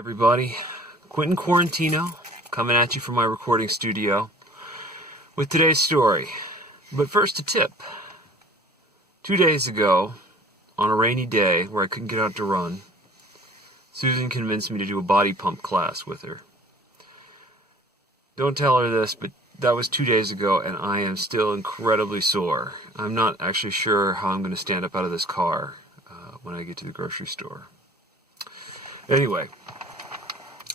Everybody, Quentin Quarantino coming at you from my recording studio with today's story. But first, a tip. 2 days ago, on a rainy day where I couldn't get out to run, Susan convinced me to do a body pump class with her. Don't tell her this, but that was 2 days ago and I am still incredibly sore. I'm not actually sure how I'm going to stand up out of this car when I get to the grocery store. Anyway,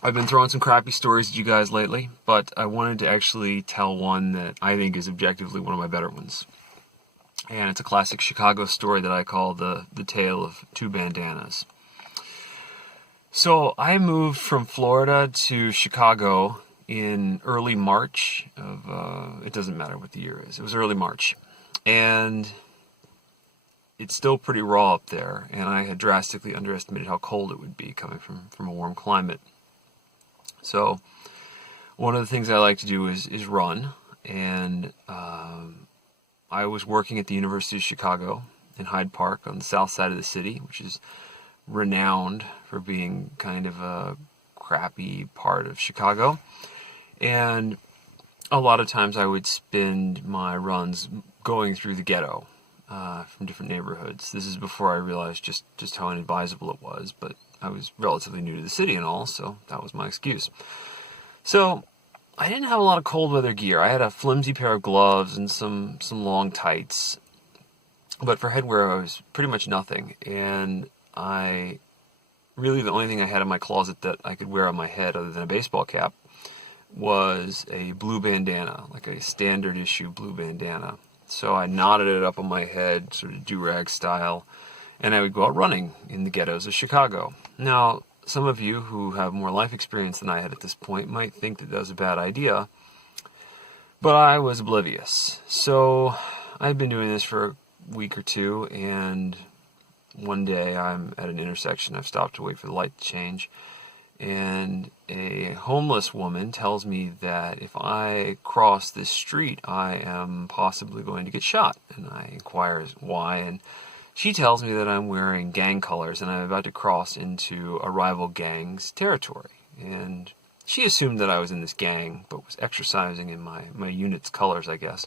I've been throwing some crappy stories at you guys lately, but I wanted to actually tell one that I think is objectively one of my better ones. And it's a classic Chicago story that I call the Tale of Two Bandanas. So I moved from Florida to Chicago in early March of, it doesn't matter what the year is, it was early March. And it's still pretty raw up there, and I had drastically underestimated how cold it would be coming from a warm climate. So one of the things I like to do is run, and I was working at the University of Chicago in Hyde Park on the south side of the city, which is renowned for being kind of a crappy part of Chicago. And a lot of times I would spend my runs going through the ghetto from different neighborhoods. This is before I realized just how inadvisable it was, but I was relatively new to the city and all, so that was my excuse. So I didn't have a lot of cold weather gear. I had a flimsy pair of gloves and some long tights, but for headwear I was pretty much nothing. And the only thing I had in my closet that I could wear on my head other than a baseball cap was a blue bandana, like a standard issue blue bandana. So I knotted it up on my head, sort of do-rag style, and I would go out running in the ghettos of Chicago. Now, some of you who have more life experience than I had at this point might think that was a bad idea, but I was oblivious. So I've been doing this for a week or two, and one day I'm at an intersection. I've stopped to wait for the light to change, and a homeless woman tells me that if I cross this street, I am possibly going to get shot. And I inquire why, and she tells me that I'm wearing gang colors and I'm about to cross into a rival gang's territory. And she assumed that I was in this gang, but was exercising in my unit's colors, I guess.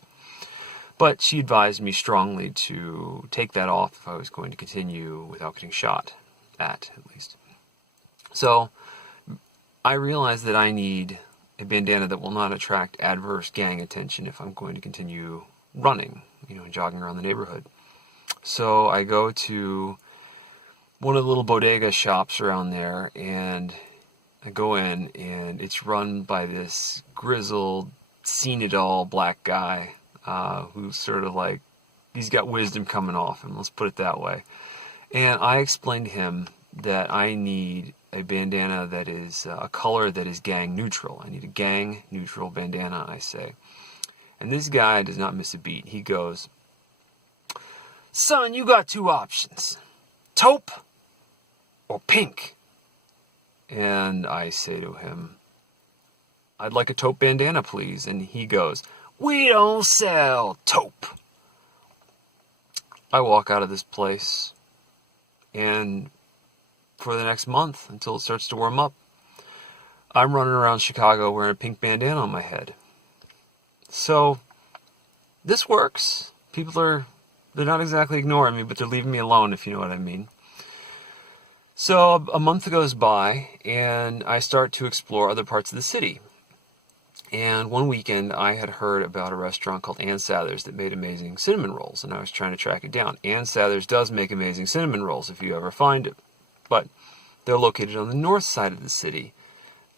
But she advised me strongly to take that off if I was going to continue without getting shot at least. So I realized that I need a bandana that will not attract adverse gang attention if I'm going to continue running, jogging around the neighborhood. So I go to one of the little bodega shops around there, and I go in, and it's run by this grizzled, seen-it-all black guy who's sort of like, he's got wisdom coming off him, let's put it that way. And I explained to him that I need a bandana that is a color that is gang neutral. I need a gang neutral bandana, I say. And this guy does not miss a beat. He goes, "Son, you got two options. Taupe or pink." And I say to him, "I'd like a taupe bandana, please." And he goes, "We don't sell taupe." I walk out of this place, and for the next month, until it starts to warm up, I'm running around Chicago wearing a pink bandana on my head. So this works. They're not exactly ignoring me, but they're leaving me alone, if you know what I mean. So a month goes by, and I start to explore other parts of the city. And one weekend, I had heard about a restaurant called Ann Sather's that made amazing cinnamon rolls, and I was trying to track it down. Ann Sather's does make amazing cinnamon rolls if you ever find it, but they're located on the north side of the city,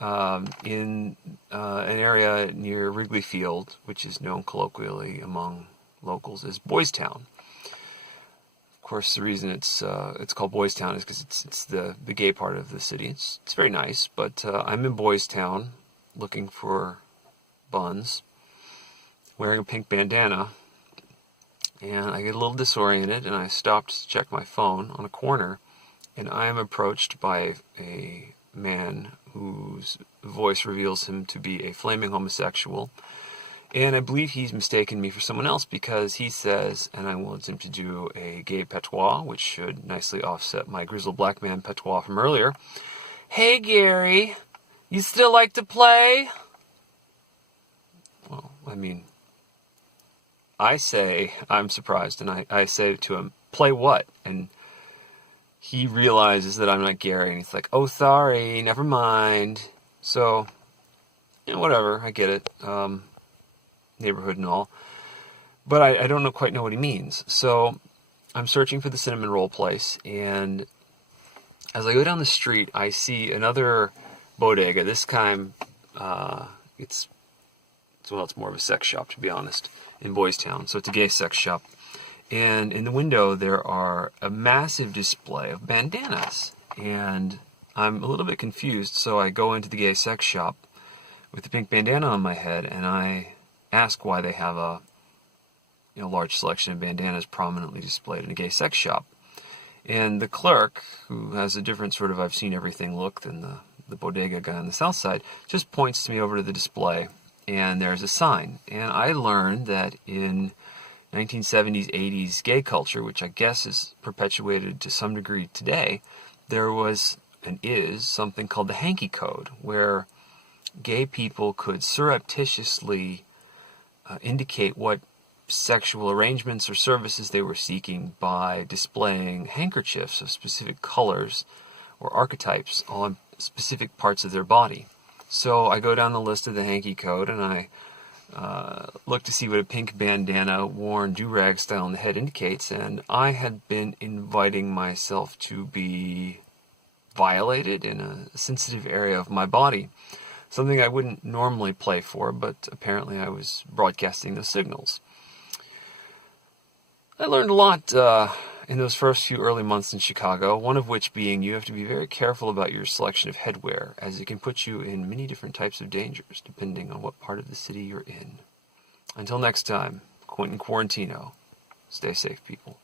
in an area near Wrigley Field, which is known colloquially among locals as Boys Town. Of course, the reason it's called Boys Town is because it's the gay part of the city. It's very nice, but I'm in Boys Town looking for buns, wearing a pink bandana, and I get a little disoriented, and I stop to check my phone on a corner, and I am approached by a man whose voice reveals him to be a flaming homosexual. And I believe he's mistaken me for someone else because he says, and I want him to do a gay patois, which should nicely offset my grizzled black man patois from earlier. "Hey, Gary, you still like to play?" Well, I mean, I say, I'm surprised, and I say to him, "Play what?" And he realizes that I'm not Gary, and he's like, "Oh, sorry, never mind." So, whatever, I get it. Neighborhood and all. But I don't quite know what he means. So I'm searching for the cinnamon roll place, and as I go down the street, I see another bodega. This time, it's more of a sex shop, to be honest, in Boys Town. So it's a gay sex shop. And in the window, there are a massive display of bandanas. And I'm a little bit confused, so I go into the gay sex shop with the pink bandana on my head, and I ask why they have a large selection of bandanas prominently displayed in a gay sex shop. And the clerk, who has a different sort of I've seen everything look than the bodega guy on the south side, just points to me over to the display, and there's a sign. And I learned that in 1970s, 80s gay culture, which I guess is perpetuated to some degree today, there was and is something called the hanky code, where gay people could surreptitiously indicate what sexual arrangements or services they were seeking by displaying handkerchiefs of specific colors or archetypes on specific parts of their body. So I go down the list of the hanky code, and I look to see what a pink bandana worn do-rag style on the head indicates, and I had been inviting myself to be violated in a sensitive area of my body. Something I wouldn't normally play for, but apparently I was broadcasting the signals. I learned a lot in those first few early months in Chicago, one of which being you have to be very careful about your selection of headwear, as it can put you in many different types of dangers, depending on what part of the city you're in. Until next time, Quentin Quarantino. Stay safe, people.